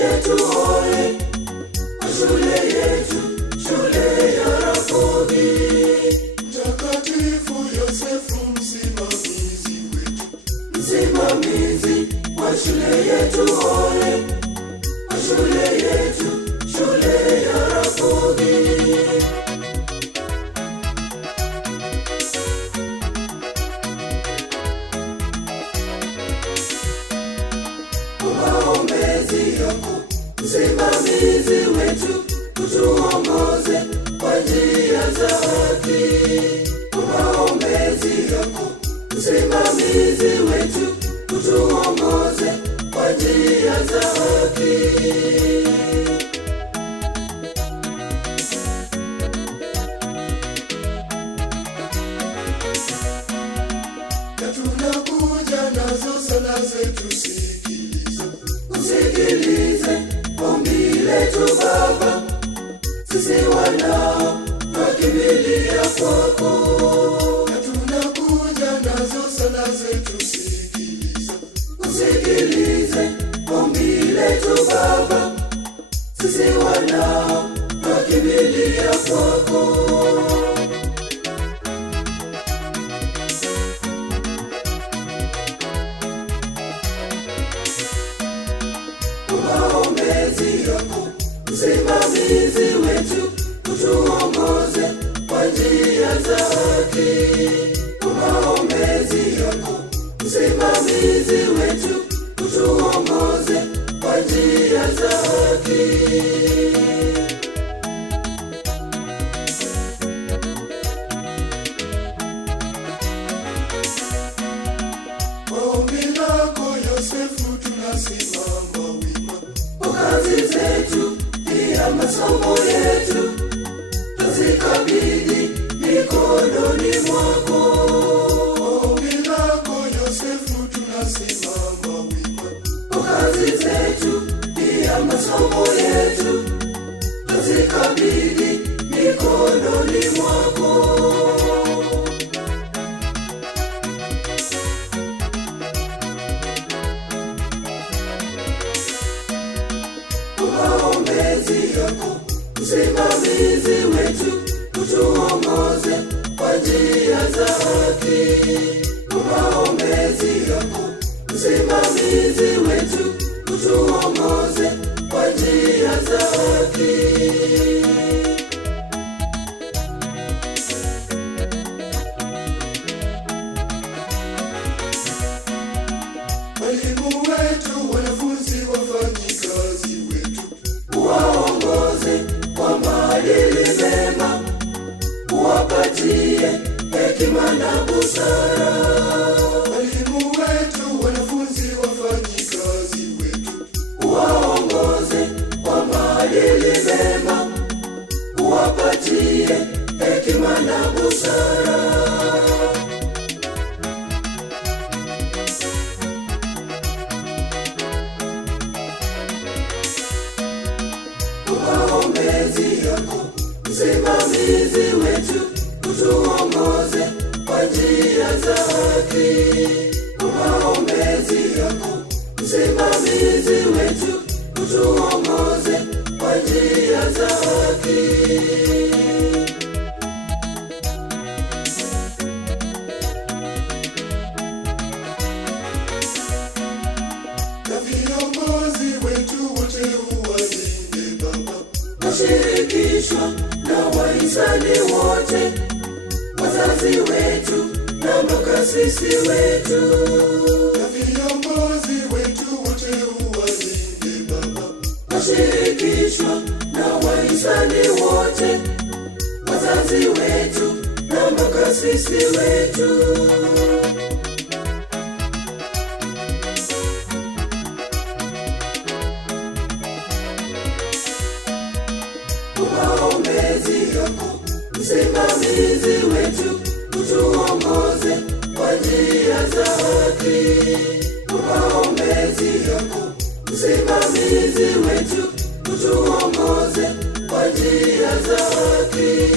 yetu oye, shule yetu, shule ya Rakobi. Mtakatifu Yosefu msimamizi wetu, msimamizi wa shule yetu oye, shule yetu, shule ya Rakobi. Maombezi yako msimamizi wetu, utuongoze kwa njia za haki. Maombezi yako msimamizi wetu, utuongoze kwa njia za haki. na tunakuja nazo sala zetu, Usikilize ombi letu Baba, sisi wanao twakimbilia kwako. na tunakuja nazo sala zetu, Usikilize ombi letu Baba, sisi wanao twakimbilia kwako. Maombezi yako msimamizi wetu, utuongoze kwa njia za haki. Maombezi yako msimamizi wetu, utuongoze kwa njia za haki. kwa ombi lako Yosefu tunasimama wima, Kwa kazi zetu pia masomo yetu, tuzikabidhi mikononi mwako. kwa ombi lako Yosefu tunasimama wima, Kwa kazi zetu pia masomo yetu, tuzikabidhi mikononi mwako. Maombezi yako msimamizi wetu, utuongoze kwa njia za haki. Maombezi yako msimamizi wetu, utuongoze kwa njia za haki. walimu wetu, wanafunzi, wafanyikazi wetu, Waongoze kwa maadili mema, uwapatie hekima na busara. walimu wetu, wanafunzi, wafanyikazi wetu, Waongoze kwa maadili mema, uwapatie hekima na busara. Maombezi yako msimamizi wetu, utuongoze kwa njia za haki. Maombezi yako msimamizi wetu, utuongoze kwa njia za haki. na viongozi wetu wote uwalinde Baba, Nashirikishwa na wahisani wote, wazazi wetu na makasisi wetu. na viongozi wetu wote uwalinde Baba, Nashirikishwa na wahisani wote, wazazi wetu na makasisi wetu. Maombezi yako msimamizi wetu, utuongoze kwa njia za haki. Maombezi yako msimamizi wetu, utuongoze kwa njia za haki.